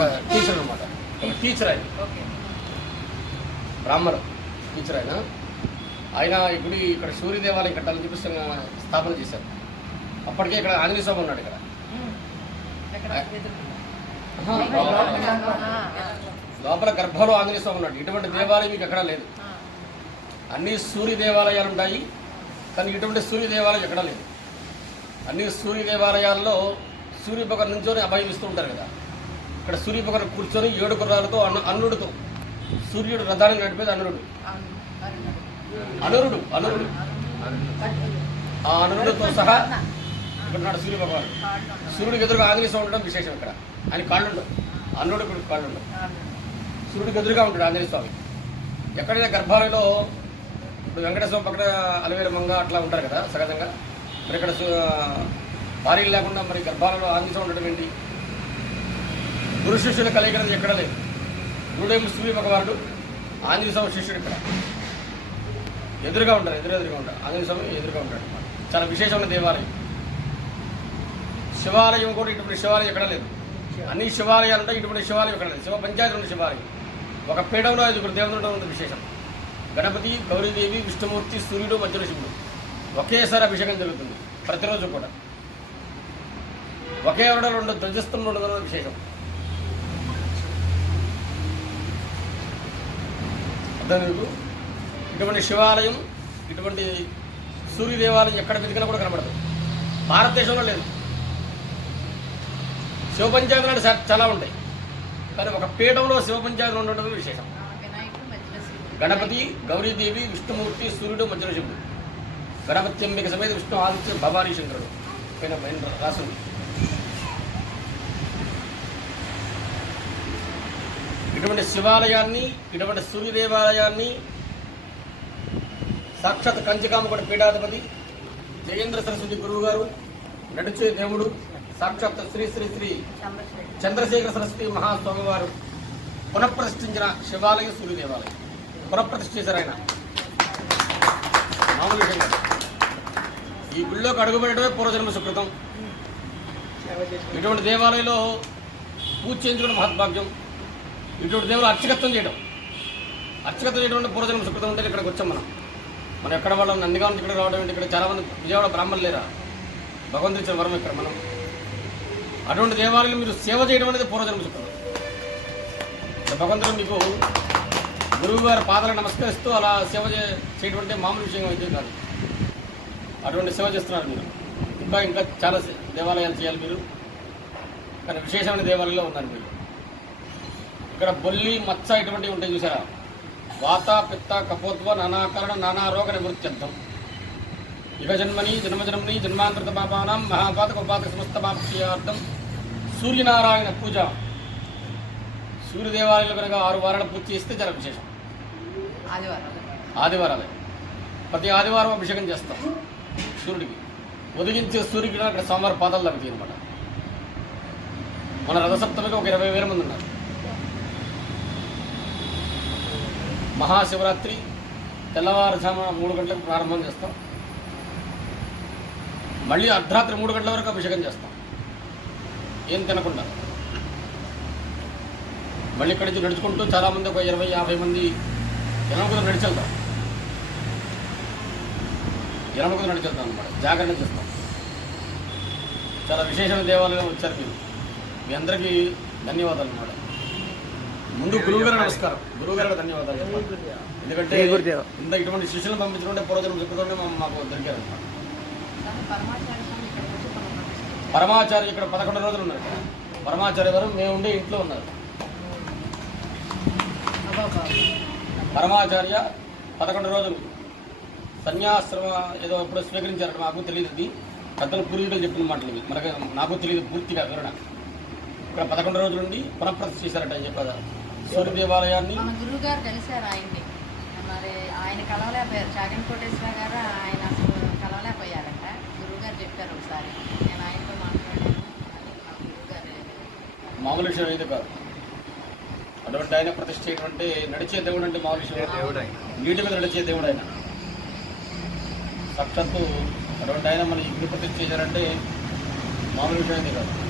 ఒక టీచర్ అనమాట ఒక టీచర్ ఆయన. బ్రాహ్మణ టీచర్ ఆయన. ఆయన ఈ గుడి ఇక్కడ సూర్య దేవాలయం కట్టాలని చెప్పి స్థా- స్థాపన చేశారు. అప్పటికే ఇక్కడ ఆంజనేయ స్వామి ఉన్నాడు ఇక్కడ. లోపల. గర్భంలో ఆంజనేయ స్వామి ఉన్నాడు. ఇటువంటి దేవాలయం మీకు ఎక్కడా లేదు. అన్ని సూర్య దేవాలయాలు ఉంటాయి కానీ ఇటువంటి సూర్య దేవాలయం ఎక్కడా లేదు. అన్ని సూర్య దేవాలయాల్లో సూర్య భగవాన్ నుంచొని అభయం ఇస్తూ ఉంటారు కదా. ఇక్కడ సూర్య పక్కన కూర్చొని ఏడు గుర్రాలతో అను అనురుడితో సూర్యుడు రథాన్ని నడిపేది అనురుడు అనురుడు అనురుడు ఆ అనురుడితో సహా ఇక్కడ సూర్య భగవాన్ సూర్యుడికి ఎదురుగా ఆంజనేయ స్వామి ఉండడం విశేషం ఇక్కడ. ఆయన కాళ్ళు ఉండవు అనురుడు కూడా కాళ్ళు ఉండవు సూర్యుడికి ఎదురుగా ఉంటాడు ఆంజనేయ స్వామి. ఎక్కడైనా గర్భాలయంలో ఇప్పుడు వెంకటేశ్వర పక్కన అలవేల మంగ అట్లా ఉంటారు కదా సహజంగా. మరి ఇక్కడ సు- భార్యలు లేకుండా మరి గర్భాలలో ఆంజనేయ స్వామి ఉండడం ఏంటి? గురు శిష్యుల కలయిక అనేది ఎక్కడ లేదు. గురుడే ముస్లిం భగవానుడు ఆంజనేయ స్వామి శిష్యుడు ఇక్కడ. ఎదురుగా ఉంటారు ఎదురు ఎదురుగా ఉంటారు. ఆంజనేయ స్వామి ఎదురుగా ఉంటాడు. చాలా విశేషమైన దేవాలయం. శివాలయం కూడా ఇటువంటి శివాలయం ఎక్కడ లేదు. అన్ని శివాలయాలు ఉంటాయి ఇటువంటి శివాలయం ఎక్కడ లేదు. శివ పంచాయతీ ఉన్న శివాలయం. ఒక పీఠంలో ఐదుగురు దేవుడు ఉండడం ఉంది విశేషం. గణపతి గౌరీదేవి విష్ణుమూర్తి సూర్యుడు మధ్యలో శివుడు. ఒకేసారి అభిషేకం జరుగుతుంది. ప్రతిరోజు కూడా. ఒకే వరడలో రెండు ధ్వజస్తంభం ఉండదు విశేషం. అర్థం ఇటువంటి శివాలయం ఇటువంటి సూర్య దేవాలయం ఎక్కడ వెతికినా కూడా కనబడదు. భారతదేశంలో లేదు. శివపంచాయతీలు చాలా ఉంటాయి. కానీ ఒక పీఠంలో శివపంచాయతీలు ఉండడం విశేషం. గణపతి గౌరీదేవి విష్ణుమూర్తి సూర్యుడు మధ్యలో శివుడు. గణపతి అంబిక సమేత విష్ణు ఆదిత్య భవానీ శంకరుడు. పైన పైన ఇటువంటి శివాలయాన్ని ఇటువంటి సూర్యదేవాలయాన్ని సాక్షాత్ కంచికామకుడి పీఠాధిపతి జయేంద్ర సరస్వతి గురువు గారు నడిచే దేవుడు సాక్షాత్ శ్రీ శ్రీ శ్రీ చంద్రశేఖర సరస్వతి మహాస్వామి వారు పునఃప్రతిష్ఠించిన శివాలయం సూర్యదేవాలయం. పునఃప్రతిష్ఠ చేశారు ఆయన. మామూలు విషయం ఈ గుళ్ళోకి అడుగుపెట్టడమే పూర్వజన్మ సుకృతం. ఇటువంటి దేవాలయంలో పూజ చేయించుకున్న మహద్భాగ్యం. ఇటువంటి దేవులు అర్చకత్వం చేయడం. అర్చకత్వం చేయడం అంటే పూర్వజన్మ సుకృతం ఉంటే ఇక్కడికి వచ్చాం మనం. మనం ఎక్కడ వాళ్ళం? నందిగా నుంచి ఇక్కడ రావడం ఏంటి? ఇక్కడ చాలా మంది విజయవాడ బ్రాహ్మణులు లేరా? భగవంతుడి ఇచ్చిన వరం ఇక్కడ మనం. అటువంటి దేవాలయం మీరు సేవ చేయడం అనేది పూర్వజన్మ సుకృతం. భగవంతుడు మీకు గురువు గారి పాదాలకు నమస్కరిస్తూ అలా సేవ చే- అంటే మామూలు విషయం అయితే కాదు. అటువంటి సేవ చేస్తున్నారు మీరు. ఇంకా ఇంకా చాలా దేవాలయాలు చేయాలి మీరు. కానీ విశేషమైన దేవాలయంలో ఉన్నారు మీరు. ఇక్కడ బొల్లి మచ్చ ఇటువంటివి ఉంటాయి చూసారా? వాత పిత్త కపోత్వ నానాకరణ నానా రోగ నివృత్త్యర్థం. ఇక జన్మని జన్మజన్మని జన్మాంతృత పాపానాం మహాపాతక ఉపాతక సమస్త పాపక్షయార్థం సూర్యనారాయణ పూజ. సూర్య దేవాలయంలో కనుక ఆరు వారాలు పూజ చేస్తే చాలా విశేషం. ఆదివారం ఆదివారాలే. ప్రతి ఆదివారం అభిషేకం చేస్తాం సూర్యుడికి. ఉదయించే సూర్యుడికి అక్కడ సోమవారం పాదాలు తగ్గుతాయి అనమాట మన రథసప్తమికి ఒక ఇరవై వేల మంది ఉన్నారు. మహాశివరాత్రి తెల్లవారుజామున మూడు గంటలకు ప్రారంభం చేస్తాం. మళ్ళీ అర్ధరాత్రి మూడు గంటల వరకు అభిషేకం చేస్తాం. ఏం తినకుండా. మళ్ళీ ఇక్కడి నుంచి నడుచుకుంటూ చాలామంది ఒక ఇరవై యాభై మంది ఎనమకుదురు నడిచెళ్తాం. వెళ్తాం ఎనమకుదురు అనమాట జాగరణ చేస్తాం. చాలా విశేషమైన దేవాలయం వచ్చారు మీరు. మీ అందరికీ ధన్యవాదాలు అనమాట ముందు గురువు గారు నమస్కారం. గురువు గారికి ధన్యవాదాలు. ఎందుకంటే ఇంత ఇటువంటి శిష్యులను పంపించడం పూర్వజన్మ చెప్పుతుంటే మాకు దొరికారు. పరమాచార్య ఇక్కడ పదకొండు రోజులు ఉన్నారు పరమాచార్య గారు మేము ఉండే ఇంట్లో ఉన్నారు. పరమాచార్య పదకొండు రోజులు. సన్యాశ్రమ ఏదో ఎప్పుడో స్వీకరించారట మాకు తెలియదు అది. పెద్దలు పూర్వీకులు చెప్పిన మాటలు మనకు నాకు తెలియదు పూర్తిగా వివరణ. ఇక్కడ పదకొండు రోజుల నుండి పునఃప్రతిష్ఠ చేశారట అని చెప్పారు. సూర్య దేవాలయాన్ని? మన గురువు గారు కలిశారు ఆయన్ని. మరి ఆయన కలవలేకపోయారు. చాగన్ కోటేశ్వర గారు ఆయన అసలు కలవలేకపోయారట. గురువు గారు చెప్పారు ఒకసారి. నేను ఆయనతో మాట్లాడాను. మామూలు విషయం అయితే కాదు. అటువంటి ఆయన ప్రతిష్ఠ చేయడం అంటే నడిచే దేవుడు అంటే మామూలు విషయం నీటి మీద నడిచే దేవుడు ఆయన. సాక్షాత్తు అటువంటి ఆయన మన ఇల్లు ప్రతిష్ఠ చేశారంటే మామూలు విషయం అయితే కాదు.